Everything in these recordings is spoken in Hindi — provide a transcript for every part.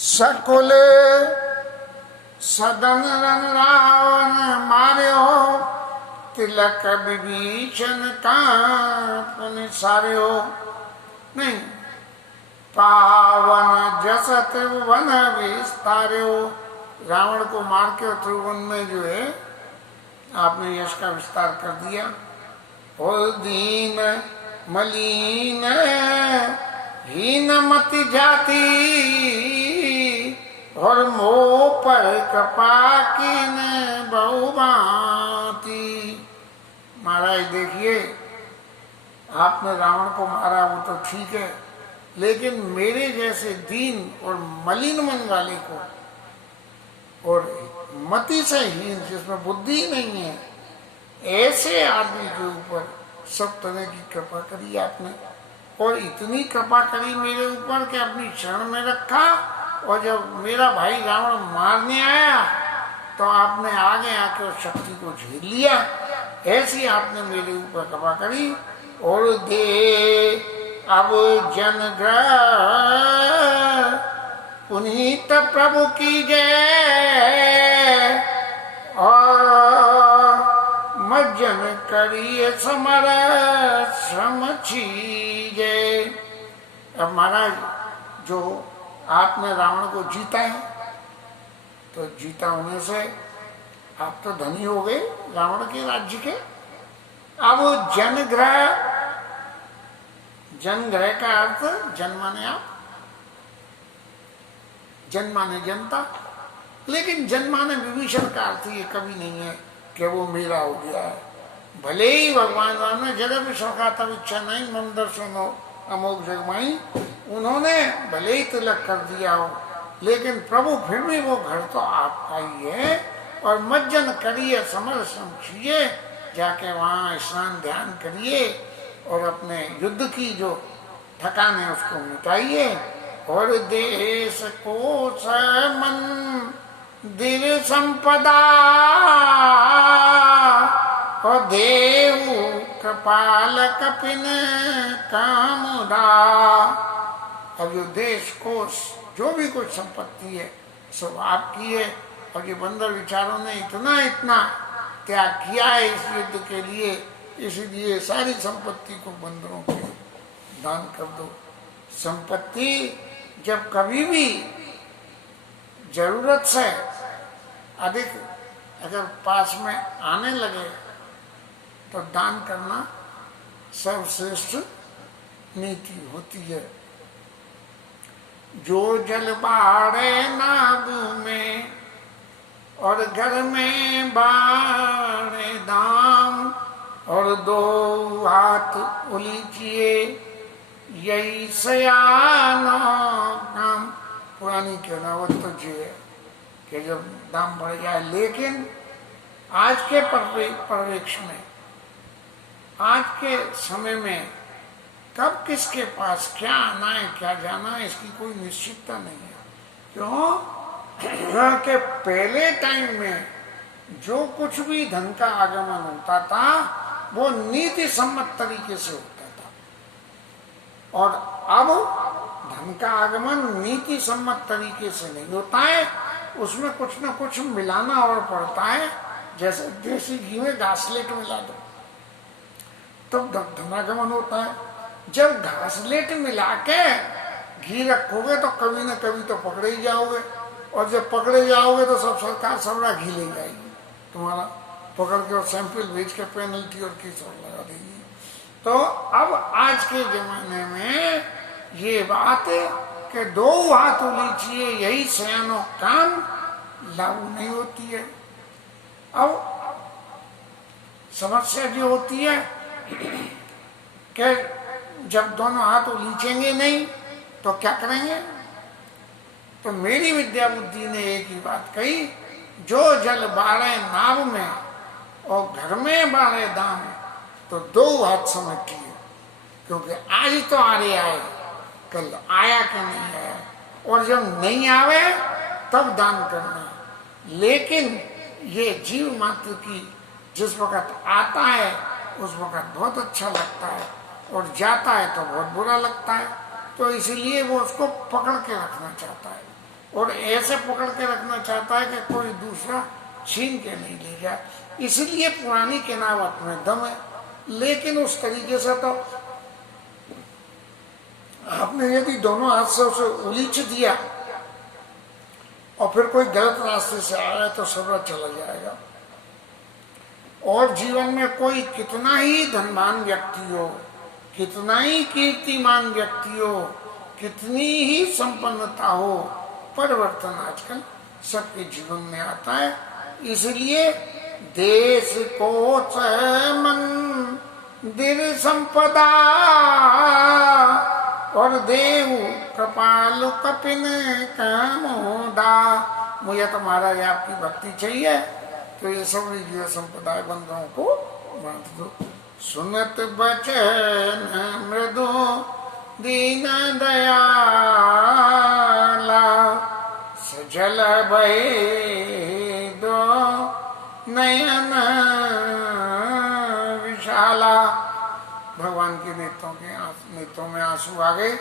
सकुल सदन रन रावण मारियो, तिलक विभीषण का पुनि सारियो। नहीं, पावन जस त्रिभुवन विस्तारियो। रावण को मार के त्रिभुवन में जो है आपने यश का विस्तार कर दिया। और दीन मलिन हीन मति जाति, और मोह पर कृपा कीन बहुभांति। महाराज देखिए, आपने रावण को मारा वो तो ठीक है, लेकिन मेरे जैसे दीन और मलिन मन वाले को और मति से हीन, जिसमें बुद्धि नहीं है, ऐसे आदमी के ऊपर सब तरह की कृपा करी आपने। और इतनी कृपा करी मेरे ऊपर कि अपनी शरण में रखा। और जब मेरा भाई रावण मारने आया तो आपने आगे आके उस शक्ति को झेल लिया। ऐसी आपने मेरे ऊपर कृपा करी। और दे अब जनग्रह पुनीत प्रभु की जय, और मज्जन करिए समर श्रम छीजे। अब महाराज, जो आपने रावण को जीता है, तो जीता होने से आप तो धनी हो गए रावण के राज्य के। अब जनग्रह, जनग्रह का अर्थ जन माने आप, जन माने जनता, लेकिन जन माने विभीषण का अर्थ ये कभी नहीं है कि वो मेरा हो गया है। भले ही भगवान राम ने जगह भी शौका तब इच्छा नहीं मम दर्शनो अमोघ जगमाई, उन्होंने भले ही तिलक कर दिया हो, लेकिन प्रभु फिर भी वो घर तो आपका ही है। और मज्जन करिए समर समझिए, जाके वहाँ स्नान ध्यान करिए और अपने युद्ध की जो थकान है उसको मिटाइए। और देश कोश मंदिर संपदा, और देव कृपाल कपिन कामुदा। अब जो देश कोश जो भी कुछ संपत्ति है सब आपकी है। और ये बंदर विचारों ने इतना इतना त्याग किया है इस युद्ध के लिए, इसलिए सारी संपत्ति को बंदरों को दान कर दो। संपत्ति जब कभी भी जरूरत से अधिक अगर पास में आने लगे तो दान करना सर्वश्रेष्ठ नीति होती है। जो जल बाड़े नागु में, और घर में बाड़े दाम, और दो हाथ उलीचिए यही सयानो काम। पुरानी कहनावत तो ये है कि जब दाम बढ़ जाए, लेकिन आज के परिवेश में, आज के समय में कब किसके पास क्या आना है क्या जाना है इसकी कोई निश्चितता नहीं है। क्यों कि पहले टाइम में जो कुछ भी धन का आगमन होता था वो नीति सम्मत तरीके से होता था, और अब धन का आगमन नीति सम्मत तरीके से नहीं होता है, उसमें कुछ न कुछ मिलाना और पड़ता है। जैसे देसी घी में घासलेट मिला दो तब धनागमन होता है। जब घासलेट मिला के घी रखोगे तो कभी न कभी तो पकड़े ही जाओगे, और जब पकड़े जाओगे तो सब सरकार सबरा घी ले जाएगी तुम्हारा, पकड़ के और सैंपल भेज के पेनल्टी और केस और लगा देगी। तो अब आज के जमाने में ये बात कि दो हाथ उलीचिए यही सयानो काम लागू नहीं होती है। अब समस्या जो होती है कि जब दोनों हाथ उलीचेंगे नहीं तो क्या करेंगे। तो मेरी विद्या बुद्धि ने एक ही बात कही, जो जल बाड़े नाव में और घर में बाड़े दाम, तो दो हाथ समेटिए। क्योंकि आज तो आ रहे आए, कल आया कि नहीं आया, और जब नहीं आवे तब दान करना। लेकिन ये जीव मात्र की जिस वक्त आता है उस वक्त बहुत अच्छा लगता है, और जाता है तो बहुत बुरा लगता है। तो इसलिए वो उसको पकड़ के रखना चाहता है। और ऐसे पकड़ के रखना चाहता है कि कोई दूसरा छीन के नहीं ले जाए। इसलिए पुरानी के नाम अपने दम है। लेकिन उस तरीके से तो आपने यदि दोनों हाथ से उसे उलीच दिया और फिर कोई गलत रास्ते से आया तो सर्रा चला जाएगा। और जीवन में कोई कितना ही धनवान व्यक्ति हो, कितना ही कीर्तिमान व्यक्ति हो, कितनी ही संपन्नता हो, परिवर्तन आजकल सबके जीवन में आता है। इसलिए देश को मंदिर संपदा और देव कृपालु कपिन कामोदा। मुझे तो महाराज आपकी भक्ति चाहिए, तो ये सब लीजिए संप्रदाय बंधुओं को बांट दो। सुनत बचन मृदु दीन दयाला सजल भय दो नयन विशाला। भगवान के नेत्रों में आंसू आ गए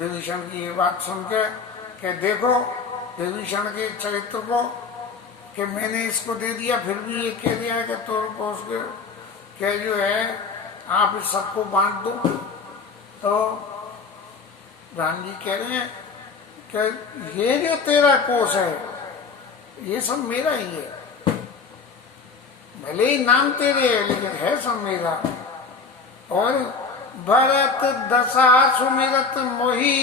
विभीषण की ये बात सुन के देखो विभीषण के चरित्र को कि मैंने इसको दे दिया फिर भी ये कह दिया है कि तोड़ को उसके क्या जो है आप इस सबको बांट दो। तो राम जी कह रहे हैं कि ये जो तेरा कोष है ये सब मेरा ही है, भले ही नाम तेरे है लेकिन है सब मेरा। और भरत दशा सुमिरत मोही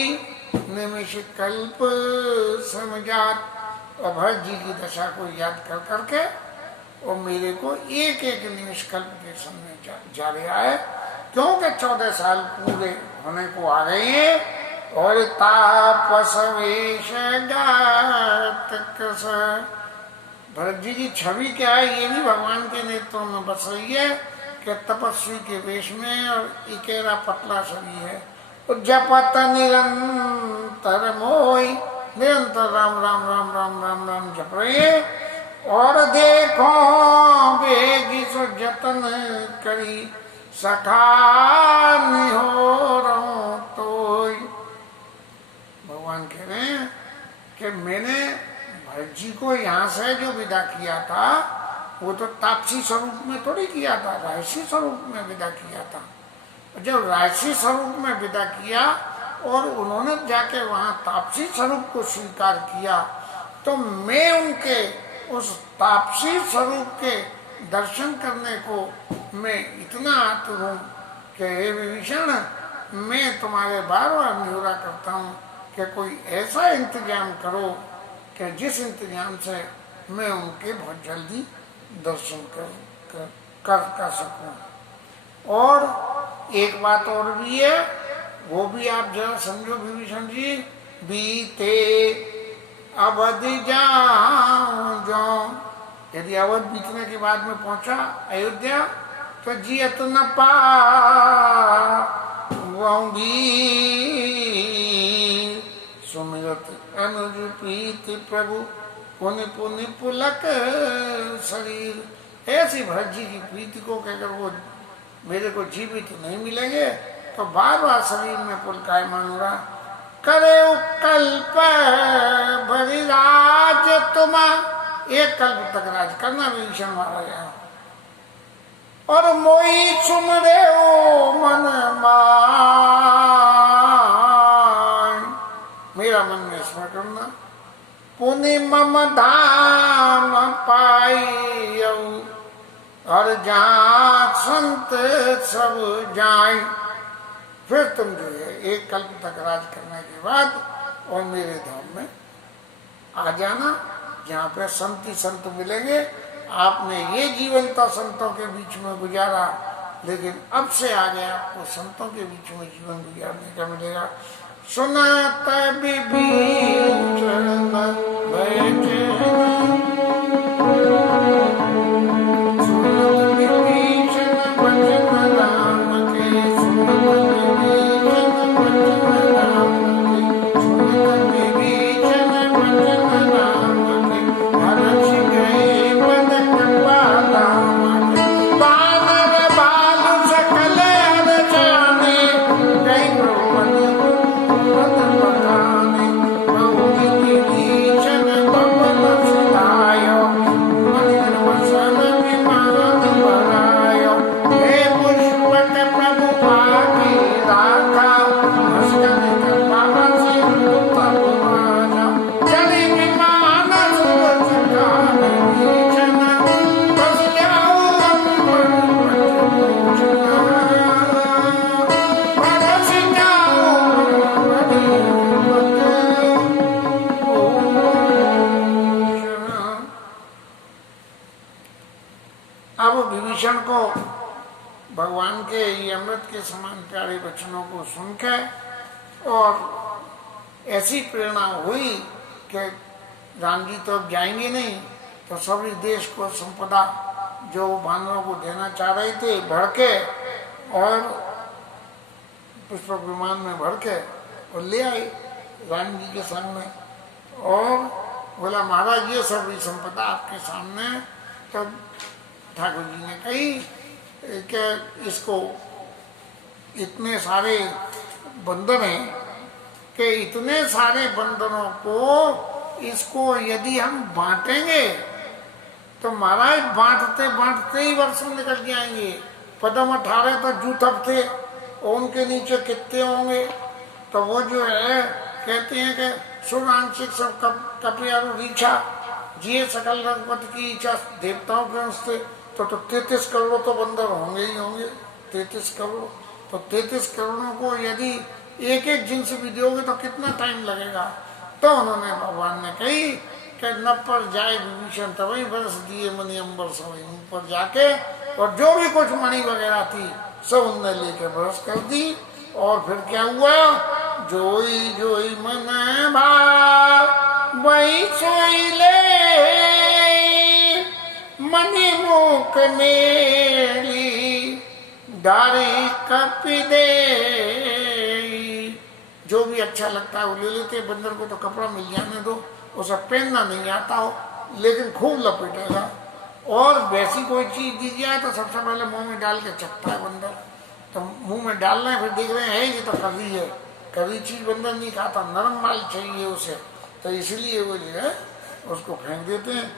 निमिष कल्प समझात। और भरत जी की दशा को याद कर करके और मेरे को एक एक निमिष कल्प के सामने जा रहा है, क्योंकि 14 साल पूरे होने को आ गए हैं। और तापस वेश भरत जी की छवि क्या है ये भी भगवान के नेत्रों में बस रही है कि तपस्वी के वेश में और इकेरा पतला शरीर है। और जपत निरंतर मोई, निरंतर राम राम राम राम राम राम जप रहे। और देखो बेगी सो जतन करी सखा हो रहो तो। भगवान कह रहे हैं कि मैंने भरत जी को यहाँ से जो विदा किया था वो तो तापसी स्वरूप में थोड़ी किया था, राजसी स्वरूप में विदा किया था। जब राजसी स्वरूप में विदा किया और उन्होंने जाके वहां तापसी स्वरूप को स्वीकार किया तो मैं उनके उस तापसी स्वरूप के दर्शन करने को मैं इतना आतुर हूँ कि हे विभीषण मैं तुम्हारे बार बार निहोरा करता हूँ कि कोई ऐसा इंतजाम करो कि जिस इंतजाम से मैं उनके बहुत जल्दी दर्शन कर सकूं। और एक बात और भी है, वो भी आप जरा समझो विभीषण जी। बीते अवध जाऊं जो, यदि अवध बीतने के बाद में पहुंचा अयोध्या तो जियत न पाऊंगी सुमिरत अनुज प्रीति प्रभु पुनि पुनि पुलक शरीर। ऐसी भरत जी की प्रीति को कहकर वो मेरे को जीवित नहीं मिलेंगे तो बार बार शरीर में पुलकायमान हो रहा। करे कल्प भरी राज तुम, एक कल्प तक राज करना विभीषण महाराज। और मोई सुन रे ओ मन मान, मेरा मन में स्मरण करना। पुनि मम धाम पाई और जहाँ संत सब जाए। फिर तुम जो है एक कल्प तक राज करने के बाद और मेरे धाम में आ जाना जहाँ पे संत संत मिलेंगे। आपने ये जीवन तो संतों के बीच में गुजारा, लेकिन अब से आगे आपको संतों के बीच में जीवन गुजारने का मिलेगा। सुनत विभीषण बैठे विभीषण को भगवान के ये अमृत के समान प्यारे वचनों को सुन के और ऐसी प्रेरणा हुई कि राम जी तो अब जाएंगे नहीं, तो सभी देश को संपदा जो वानरों को देना चाह रहे थे भर के और पुष्पक विमान में भर के और ले आए राम जी के सामने और बोला महाराज ये सभी संपदा आपके सामने। तब ठाकुर जी ने कही कि इसको इतने सारे बंदर हैं कि इतने सारे बंदरों को इसको यदि हम बांटेंगे तो महाराज बांटते बांटते ही वर्षों निकल जाएंगे। पदम 18 तो जूथब थे और उनके नीचे कितने होंगे। तो वो जो है कहते हैं कि सुरांशिक सब कपियारु रीछा जिये सकल रघुपति की इच्छा देवताओं के अंश से तो 33 करोड़ तो बंदर होंगे ही होंगे। 33 करोड़ तो 33 करोड़ों को यदि एक एक जिनसे भी दोगे तो कितना टाइम लगेगा। तो उन्होंने भगवान ने कही कि न पर जाए विभीषण तभी बरस दिए मणि अंबर सभी ऊपर जाके और जो भी कुछ मणि वगैरह थी सब उनने लेके बरस कर दी। और फिर क्या हुआ, जोई जोई मन भाव वही सोई ले मणि मुख मेली डारी कपि दे। जो भी अच्छा लगता है वो ले लेते। बंदर को तो कपड़ा मिल जाने दो, उसे पहनना नहीं आता हो लेकिन खूब लपेटेगा। और वैसी कोई चीज दी जाए तो सबसे पहले मुंह में डाल के चखता है बंदर। तो मुंह में डाल रहे हैं फिर देख रहे हैं ये तो करी है। करी चीज बंदर नहीं खाता, नरम माल चाहिए उसे, तो इसलिए वो जो है उसको फेंक देते हैं।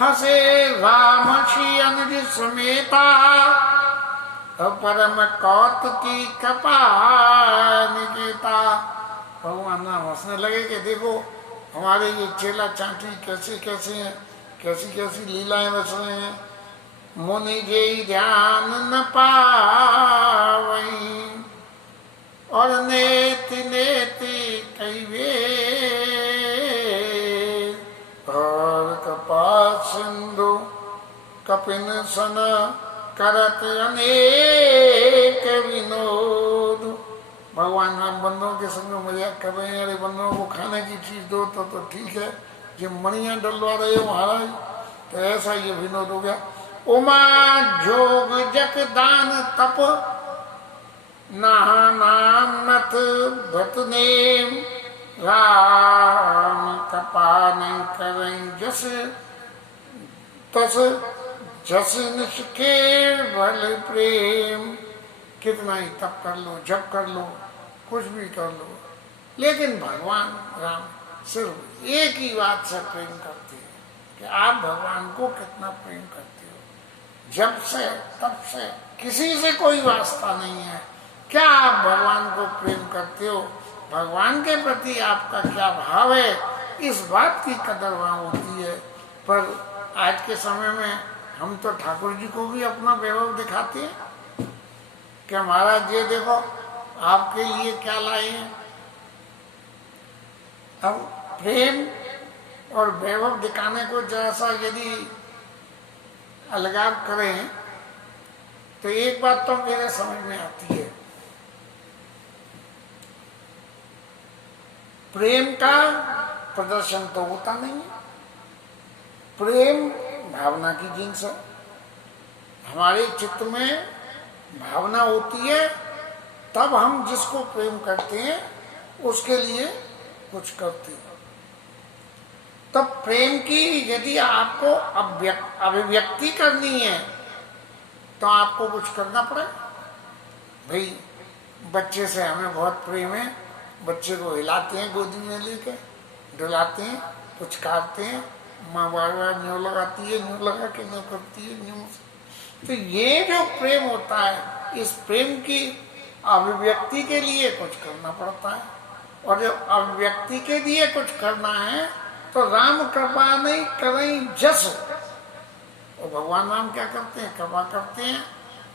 हसे राम श्री अनुज समेता परम कौतुकी कपाल निकेता। भगवान राम हंसने लगे कि देखो हमारे ये चेला चांटी कैसे कैसे हैं, कैसी कैसी लीलाएं रच रहे हैं। मुनि जे ध्यान न पावई और नेति नेति कईवे और कपाल सिंधु कपिन सन करत अनेक विनोद। भगवान राम बंदरों के संग मजाक कर रहे हैं। अरे बंदरों को खाने की चीज दो तो ठीक है, ये मणियां डलवा रहे हो महाराज, तो ऐसा ये विनोद हो गया। उमा जोग जग दान तप नहा नाम नथ भत नेम राम कपान करें जस तस जस निष्के भल प्रेम। कितना ही तप कर लो, जप कर लो, कुछ भी कर लो, लेकिन भगवान राम सिर्फ एक ही बात से प्रेम करते हैं कि आप भगवान को कितना प्रेम करते हो। जब से तब से किसी से कोई वास्ता नहीं है, क्या आप भगवान को प्रेम करते हो, भगवान के प्रति आपका क्या भाव है, इस बात की कदर वहाँ होती है। पर आज के समय में हम तो ठाकुर जी को भी अपना वैभव दिखाते हैं कि महाराज ये देखो आपके लिए क्या लाए हैं। अब प्रेम और वैभव दिखाने को जैसा यदि अलगाव करें तो एक बात तो मेरे समझ में आती है, प्रेम का प्रदर्शन तो होता नहीं है। प्रेम भावना की जिन्स है। हमारे चित्त में भावना होती है तब हम जिसको प्रेम करते हैं उसके लिए कुछ करते हैं। तब प्रेम की यदि आपको अभिव्यक्ति करनी है तो आपको कुछ करना पड़ेगा। भाई बच्चे से हमें बहुत प्रेम है, बच्चे को हिलाते हैं, गोदी में लेके डुलाते हैं, पुचकारते हैं, माँ बार बार न्यू लगाती है, न्यू लगा के न्यू करती है, न्यू। तो ये जो प्रेम होता है, इस प्रेम की अभिव्यक्ति के लिए कुछ करना पड़ता है। और जब अभिव्यक्ति के लिए कुछ करना है तो राम कृपा नहीं करें जस। और भगवान राम क्या करते हैं, कृपा करते हैं।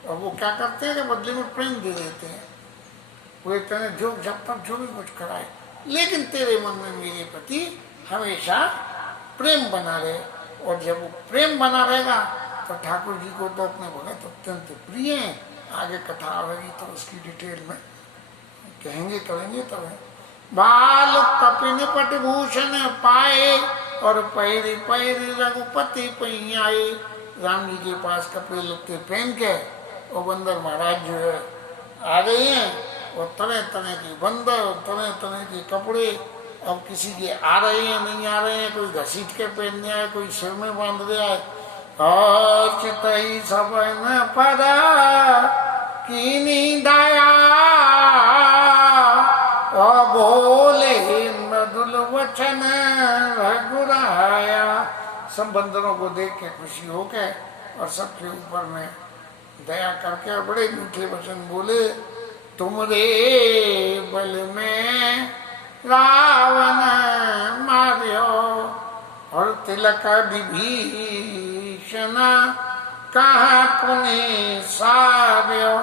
और वो क्या करते हैं कि बदले में प्रेम दे देते हैं। वो कहते हैं जो जब तक जो भी कुछ कराए, लेकिन तेरे मन में मेरे प्रति हमेशा प्रेम बना रहे। और जब वो प्रेम बना रहेगा तो ठाकुर जी को तो अपने भगत अत्यंत प्रिय हैं। आगे कथा आएगी तो उसकी डिटेल में कहेंगे, करेंगे तब। बाल कपिन पट भूषण पाए और पैरी पैरी रघुपति पैयाए। राम जी के पास कपड़े लत्ते पहन के वो बंदर महाराज जो है आ गए हैं, और तरह तरह के बंदर और तरह तरह के कपड़े। अब किसी के आ रहे हैं, नहीं आ रहे हैं, कोई घसीट के पहनने आए, कोई सिर में बांध दिया है। चितई सब न पदा कीनी दया और बोले मधुर वचन रघुराया। सब बंदरों को देख के खुशी हो के और सबके ऊपर में दया करके बड़े मीठे वचन बोले। तुमरे बल में रावण मार्यो और तिलक विभीषण कहा पुनि सार्यो।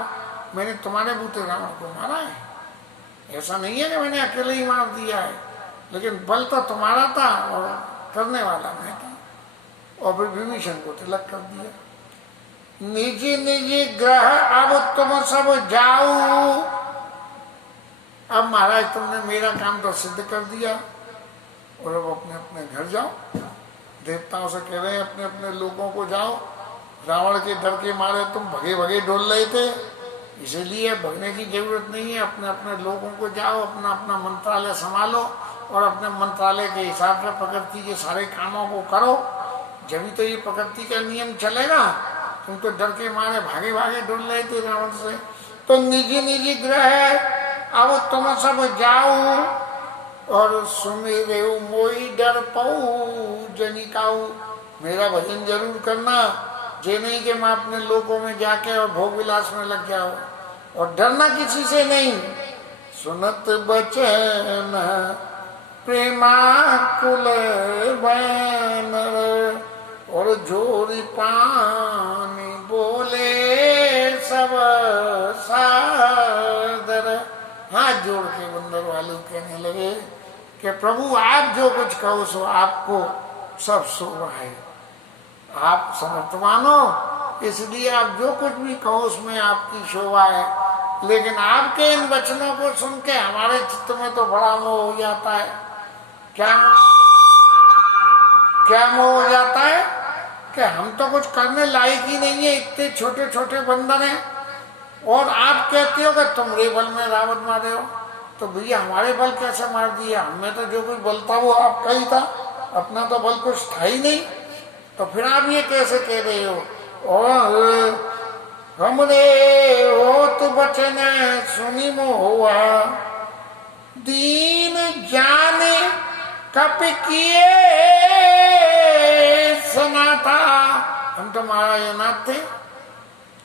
मैंने तुम्हारे बूते रावण को मारा है, ऐसा नहीं है कि मैंने अकेले ही मार दिया है, लेकिन बल तो तुम्हारा था और करने वाला मैं था। और फिर विभीषण को तिलक कर दिया। निजी निजी ग्रह अब तुम सब जाओ। अब महाराज तुमने मेरा काम तो सिद्ध कर दिया और अब अपने अपने घर जाओ। देवताओं से कह रहे हैं अपने अपने लोगों को जाओ। रावण के डर के मारे तुम भगे भगे डोल रहे थे, इसीलिए भगने की जरूरत नहीं है। अपने अपने लोगों को जाओ, अपना अपना मंत्रालय संभालो और अपने मंत्रालय के हिसाब से प्रकृति के सारे कामों को करो। जब तो ये प्रकृति का नियम चलेगा। तुम तो डर के मारे भागे भागे डोल रहे थे रावण से। तो निजी निजी ग्रह अब तुम सब जाओ और सुमेरे मोई डर पाऊ जनिकाऊ। मेरा भजन जरूर करना, जे नहीं कि मैं अपने लोगों में जाके और भोग विलास में लग जाओ, और डरना किसी से नहीं। सुनत बचन प्रेमा कुल बैनर और जोरी पानी बोले सब सादर। हाथ जोड़ के बंदर वाले कहने लगे कि प्रभु आप जो कुछ कहो सो आपको सब शोभा है। आप समर्थवान हो, इसलिए आप जो कुछ भी कहो उसमें आपकी शोभा है। लेकिन आपके इन वचनों को सुन के हमारे चित्त में तो बड़ा मोह हो जाता है। क्या मोह हो जाता है कि हम तो कुछ करने लायक ही नहीं है, इतने छोटे छोटे बंदर हैं, और आप कहते हो कि तुम्हारे बल में रावण मारे हो। तो भैया हमारे बल कैसे मार दिया? हमें तो जो कुछ बल था वो आपका ही था, अपना तो बल कुछ था ही नहीं। तो फिर आप ये कैसे कह रहे हो? और हमरे हो तो बचन सुनी मोहुआ दीन जाने कप किए सनाता। हम तो महाराज अनाथ थे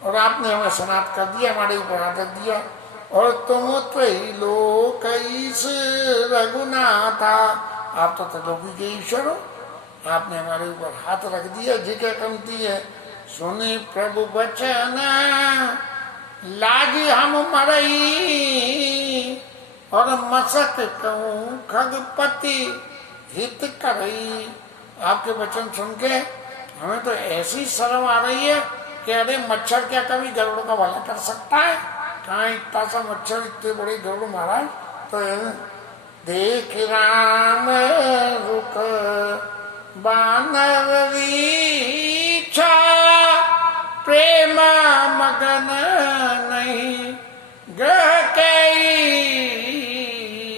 और आपने हमें सनात कर दिया, हमारे ऊपर हाथ रख दिया। और तुम त्रैलोक रघुनाथा, आप तो त्रिलोकी के ईश्वर हो, आपने हमारे ऊपर हाथ रख दिया। जी क्या कमती है? सुनी प्रभु बचन लागी हम मरई और मसक कहूँ खगपति हित करई। आपके वचन सुन के हमें तो ऐसी शर्म आ रही है कि अरे मच्छर क्या कभी गरुड़ का भला कर सकता है? कहाँ इतना सा मच्छर, इतने बड़े गरुड़ महाराज। तो देख राम रुक बानर रीछा प्रेम मगन नहीं ग्रह के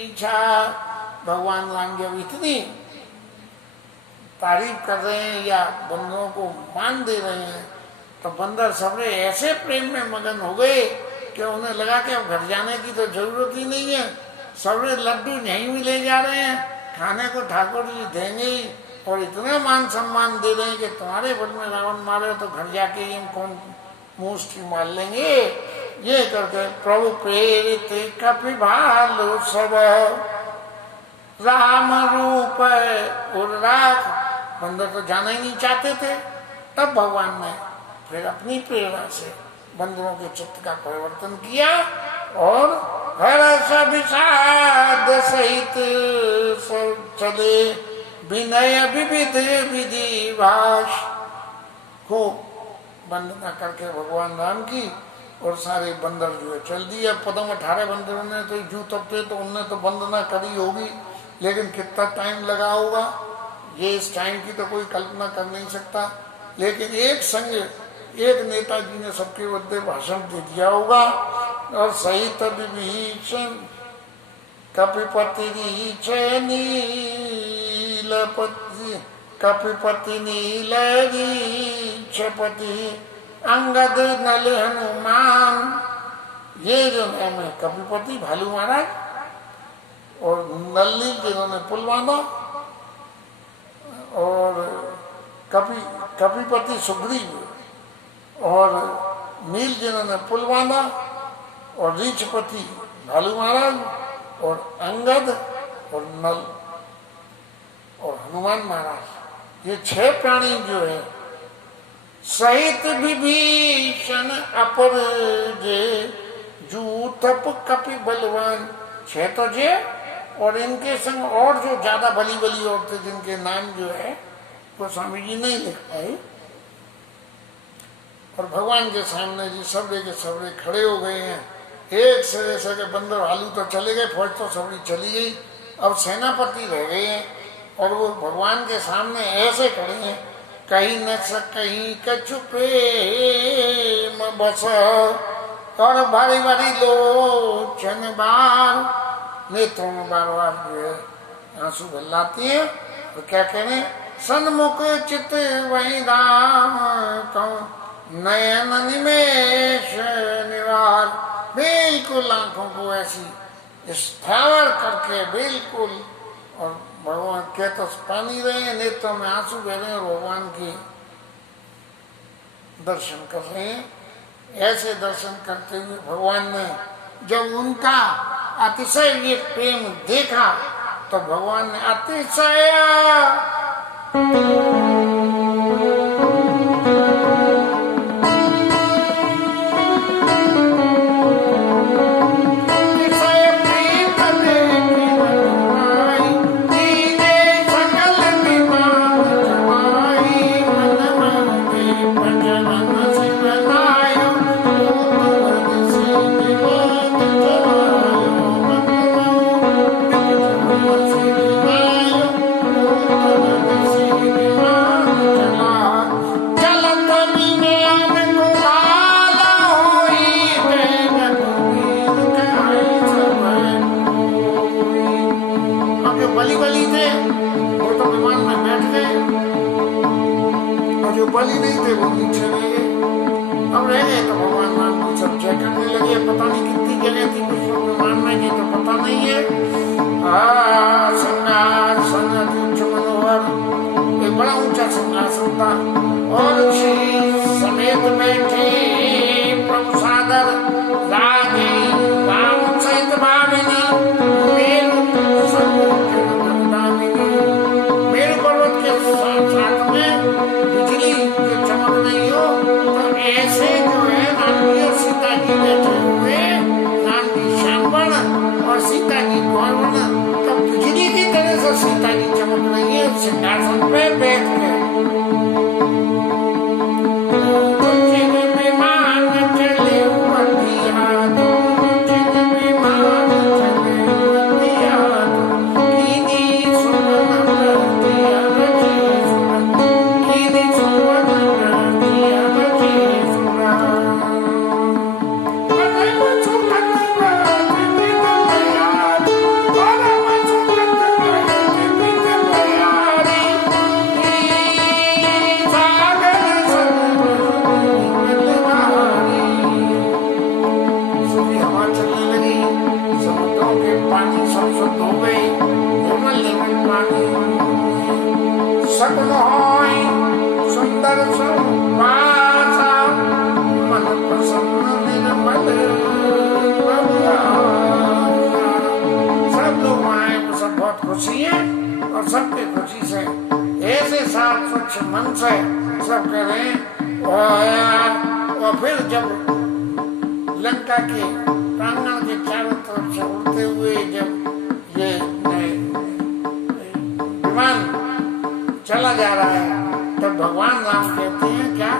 इच्छा। भगवान राम जब इतनी तारीफ कर रहे हैं या बंदरों को मान दे रहे हैं तो बंदर सबरे ऐसे प्रेम में मगन हो गए कि उन्हें लगा कि अब घर जाने की तो जरूरत ही नहीं है। सबरे लड्डू यहीं भी ले जा रहे हैं, खाने को ठाकुर जी देंगे ही, और इतना मान सम्मान दे रहे हैं कि तुम्हारे बल में रावण मारे तो घर जाके ही हम कौन मुष्टि मार लेंगे। ये करके प्रभु प्रेरित कपि भालु सब राम रूप उर्राक। बंदर तो जाना ही नहीं चाहते थे। तब भगवान ने फिर अपनी प्रेरणा से बंदरों के चित्त का परिवर्तन किया और हर्ष विषाद सहित चले विनय विविध विधि भाष। खूब वंदना करके भगवान राम की, और सारे बंदर जो है चल दिए। पदम 18 बंदरों ने तो जू तब थे, तो उनने तो वंदना करी होगी, लेकिन कितना टाइम लगा होगा ये इस टाइम की तो कोई कल्पना कर नहीं सकता। लेकिन एक संग एक नेताजी ने सबके बदले भाषण दे दिया होगा। और सहित विभीषण कपिपति नीलपति, कपिपति नीलपति अंगद नल हनुमान। ये जो नाम है कपिपति भालू महाराज, और नल्ली जिन्होंने पुल बांधा, और कपिपति सुग्रीव, और नील जिन्होंने पुल बांधा, और रीछपति भालू महाराज, और अंगद, और नल, और हनुमान महाराज। ये 6 प्राणी जो है सहित विभीषण अपर जे जूथप कपि बलवान। 6 तो जे, और इनके संग और जो ज्यादा बली बली औरतें जिनके नाम जो है वो स्वामी जी नहीं लिख पाए। और भगवान के सामने जी सबरे के सबरे खड़े हो गए हैं। एक सिरे से के बंदर भालू तो चले गए, फौज तो सबरी चली गई, अब सेनापति रह गए हैं, और वो भगवान के सामने ऐसे खड़े हैं, कहीं न कहीं कछु प्रेम बस, और भारी भारी लोचन बार, नेत्रों में बार बार जो है आंसू बहलाती है। और क्या कह रहे हैं, सन्मुख चित वही राम कहूं, नयन निमेश निवार। बिल्कुल आंखों को ऐसी स्थावर करके बिल्कुल, और भगवान के तो पानी रहे हैं, नेत्रों में आंसू बह रहे हैं, भगवान की दर्शन कर रहे हैं। ऐसे दर्शन करते हुए भगवान ने जब उनका अतिशय ये प्रेम देखा, तो भगवान ने अतिशय बलि नहीं थे, वो नीचे रह गए। अब रह गए तो भगवान नाम की सब जय करने लगे। पता नहीं कितनी जगह थी, कुछ लोग मानना की तो पता नहीं है। सिंहासन मनोहर, एक बड़ा ऊंचा सिंहासन था, और श्री समेत बैठे प्रभु सादर राधे राम सहित भाविनी, मेरु मेरु पर्वत के साथ में बिजली चमक रही हो, तो ऐसे जो है राम जी और सीता जी बैठे हुए, राम जी श्यामवर्ण और सीता जी गौरवर्ण, तो बिजली की तरह से सीता जी चमक रही है सिंहासन पे बैठ के। खुशी है, और सबके खुशी से ऐसे साफ स्वच्छ मन से सब करें। और फिर जब लंका के प्रांगण के चारों तरफ से उड़ते हुए जब ये विमान चला जा रहा है, तब भगवान राम कहते हैं क्या,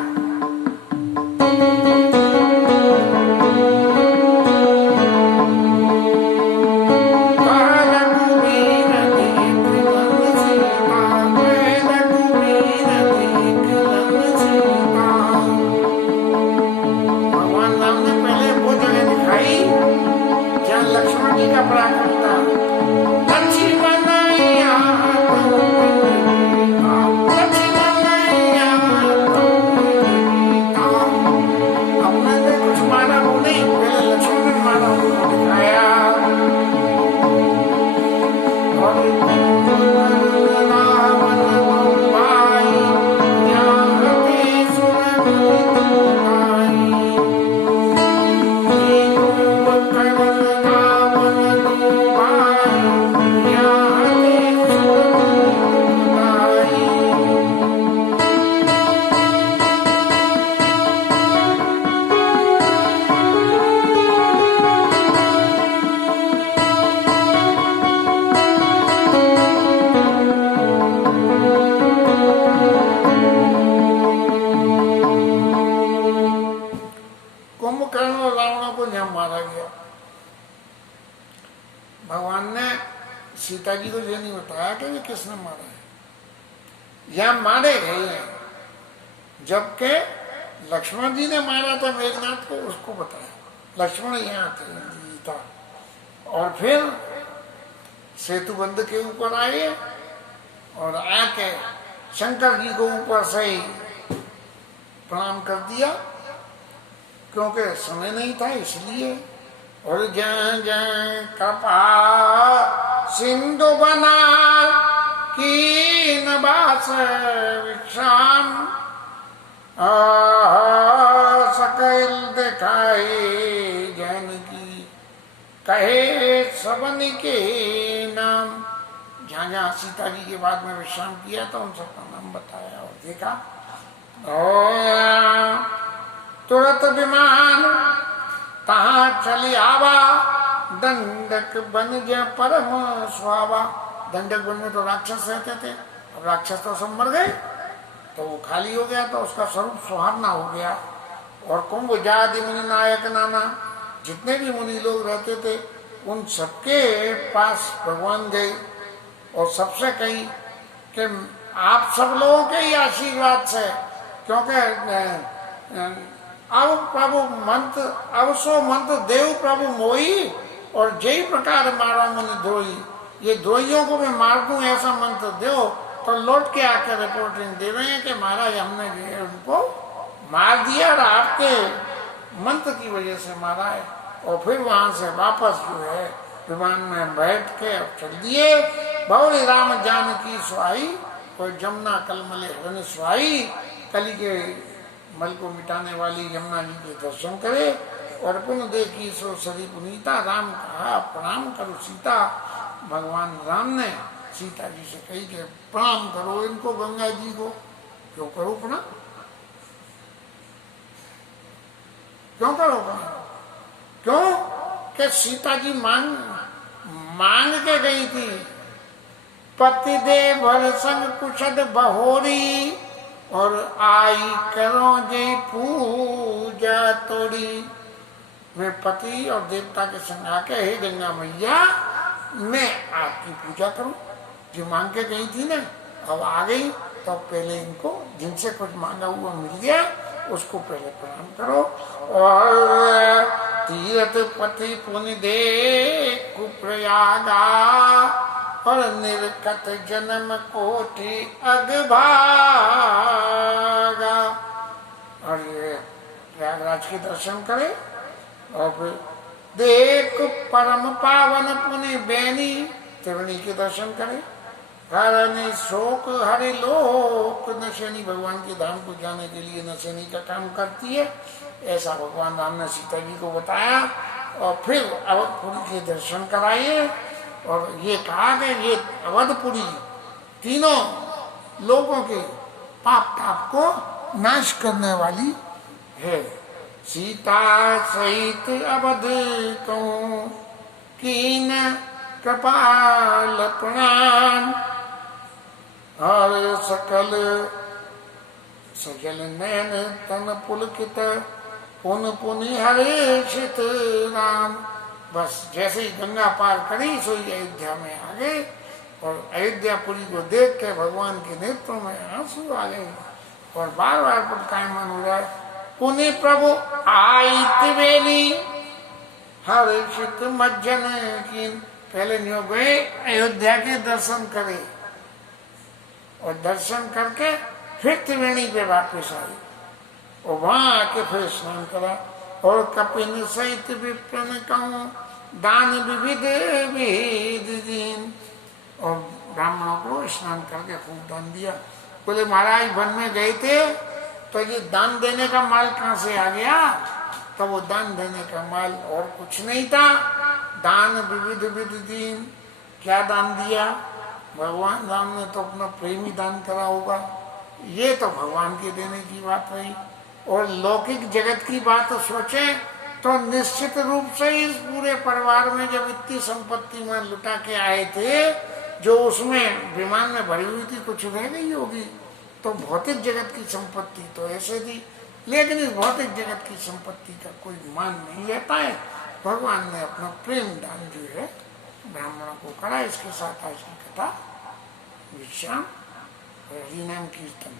सीता जी को ये नहीं बताया कि ये किसने मारा है, या मारे गए, जबकि लक्ष्मण जी ने मारा था मेघनाथ को, उसको बताया। लक्ष्मण यहाँ था और फिर सेतु बंध के ऊपर आए और आके शंकर जी को ऊपर से ही प्रणाम कर दिया, क्योंकि समय नहीं था इसलिए। और जय जय कृपा सिंधु बना की नबास विक्षाम सकल दिखाए जन की कहे सबन के नाम। जहाँ जहाँ सीता जी के बाद में विश्राम किया तो उन सबका नाम बताया और देखा। तुरंत विमान तहाँ चली आवा, दंडक बन गया परम सुहावा। दंडक वन में तो राक्षस रहते थे, अब राक्षस तो सब मर गए, तो वो खाली हो गया, तो उसका स्वरूप सुहावना हो गया। और कुंभ जाति मुनि नायक नाना, जितने भी मुनि लोग रहते थे उन सबके पास भगवान गए और सबसे कही कि आप सब लोगों के ही आशीर्वाद से, क्योंकि अब प्रभु मंत्र अब सो मंत्र देव प्रभु मोई और जय प्रकार मारा मुनि द्रोही। ये द्रोहियों को मैं मार दूं ऐसा मंत्र दो, तो लौट के आकर रिपोर्टिंग दे रहे हैं कि महाराज हमने जो है उनको मार दिया और आपके मंत्र की वजह से मारा है। और फिर वहां से वापस जो है विमान में बैठ के चल दिए। बहुरी राम जानकी सुहाई, और जमुना कलमले हरण सुहाई। कली के मल को मिटाने वाली यमुना जी के दर्शन करे और पुनः देखी सो सरी पुनीता। राम कहा प्रणाम करो सीता। भगवान राम ने सीता जी से कही कि प्रणाम करो इनको, गंगा जी को। क्यों करो प्रणाम, क्यों करो प्रणाम? क्यों कि सीता जी मांग के गई थी, पति दे भर संग कुशद बहोरी और आई करो जे पूजा तोड़ी। मैं पति और देवता के संग आके, हे गंगा मैया मैं आपकी पूजा करूं। जो मांग के गई थी ना, अब आ गई, तो पहले इनको जिनसे कुछ मांगा हुआ मिल गया उसको पहले प्रणाम करो। और तीरथ पति पुण्य दे कुप्रयागा और निर्कत जन्म कोटि अगभागा। और ये प्रयागराज के दर्शन करे और फिर देख परम पावन पुण्य बेनी त्रिवेणी के दर्शन करे। हरने शोक हरे लोक नशेनी, भगवान के धाम को जाने के लिए नशेनी का काम करती है, ऐसा भगवान राम ने सीता जी को बताया। और फिर अवधपुरी के दर्शन कराए और ये कहा कि ये अवधपुरी तीनों लोगों के पाप ताप को नाश करने वाली है। सीता सहित अवध को कीन कृपाल प्रणाम और सकल सजल नैन तन पुलकित पुन पुनि हर्षित राम। बस जैसे ही गंगा पार करी सोई अयोध्या में आ गए और अयोध्यापुरी को देख के भगवान के नेत्रों में आंसू आ गए और बार बार पुनकायमान हो रहा है, पुनि प्रभु आई त्रिवेणी हर्षित मज्जन की। पहले न्यू गए अयोध्या के दर्शन करे और दर्शन करके फिर त्रिवेणी पे वापस आई और वहां आके फिर स्नान करा और कपिन सहित विप्रन कहूं दान विविध विध दीन। और ब्राह्मणों को स्नान करके खूब दान दिया। बोले महाराज वन में गए थे तो ये दान देने का माल कहाँ से आ गया? तो वो दान देने का माल और कुछ नहीं था, दान विविध विध दीन। क्या दान दिया? भगवान राम ने तो अपना प्रेम ही दान करा होगा, ये तो भगवान के देने की बात रही। और लौकिक जगत की बात सोचे तो निश्चित रूप से इस पूरे परिवार में जब इतनी संपत्ति में लुटा के आए थे, जो उसमें विमान में भरी हुई थी कुछ रह गई होगी, तो भौतिक जगत की संपत्ति तो ऐसे थी, लेकिन इस भौतिक जगत की संपत्ति का कोई मान नहीं रहता है। भगवान ने अपना प्रेम दान जो है ब्राह्मणों को करा। इसके साथ आज की कथा विश्राम और हरिनाम कीर्तन।